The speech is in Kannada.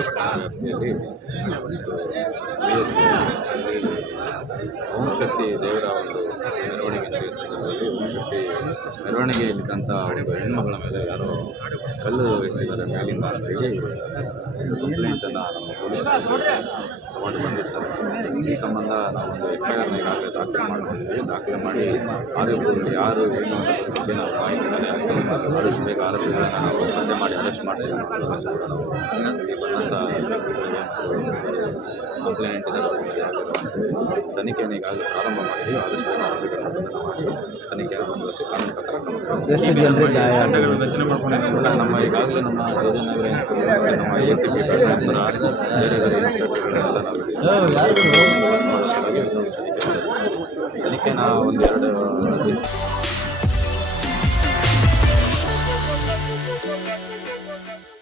ವ್ಯಾಪ್ತಿಯಲ್ಲಿ ಓಂ ದೇವರ ಒಂದು ಮೆರವಣಿಗೆ ನಡೆಯುವ ಸಂದರ್ಭದಲ್ಲಿ ಓಂ ಶಕ್ತಿ ಮೆರವಣಿಗೆಯಲ್ಲಿದ್ದಂಥ ಒಂದು ಹೆಣ್ಮಗಳ ಮೇಲೆ ಯಾರೋ ಕಲ್ಲು ಎಸೆದಿದ್ದಾರೆ. ಮೇಲಿನ ಅಂತ ಹೇಳಿ ಕಂಪ್ಲೇಂಟನ್ನು ನಮ್ಮ ಪೊಲೀಸ್ ತಗೊಂಡು ಬಂದಿರ್ತಾರೆ. ಈ ಸಂಬಂಧ ನಾವು ಒಂದು ಎಫ್ ಐ ಆರ್ನ ಈಗಾಗಲೇ ದಾಖಲೆ ಮಾಡ್ಕೊಂಡಿದ್ದೀವಿ. ದಾಖಲೆ ಮಾಡಿ ಆರೋಪಿಗಳು ಯಾರು ಏನು ಅನ್ನೋದ್ರ ಬಗ್ಗೆ ಆರೋಪಿಗಳನ್ನು ಪತ್ತೆ ಮಾಡಿ ಅರೆಸ್ಟ್ ಮಾಡ್ತೀವಿ. ಕೂಡ ನಾವು ಇಲ್ಲಿ ಬಂದಂಥ ಕಂಪ್ಲೇಂಟ್ ಇದೆ ಅದ್ರ ಬಗ್ಗೆ ಆಗಿರೋ ತನಿಖೆಯನ್ನು ಈಗಾಗಲೇ ಪ್ರಾರಂಭ ಮಾಡಿದ್ದೀವಿ ಆದಷ್ಟು ಬೇಗ ಮಾಡಿ ತನಿಖೆ ಮುಂದುವರಿಸಿ ಕಾನೂನು ರಚನೆ ಜನರಿಗೆ ನಮ್ಮ ಈಗಾಗಲೇ ನಮ್ಮ ವಿಜಯನಗರ ಇನ್ಸ್ಪೆಕ್ಟರ್ ನಮ್ಮ ಎ ಸಿ ಪಿ ಬೇರೆ ಬೇರೆ ಇನ್ಸ್ಪೆಕ್ಟರ್ಗಳೆಲ್ಲ ತನಿಖೆ ನಾವು ತನಿಖೆನ ಒಂದು ಎರಡು ದಿವಸ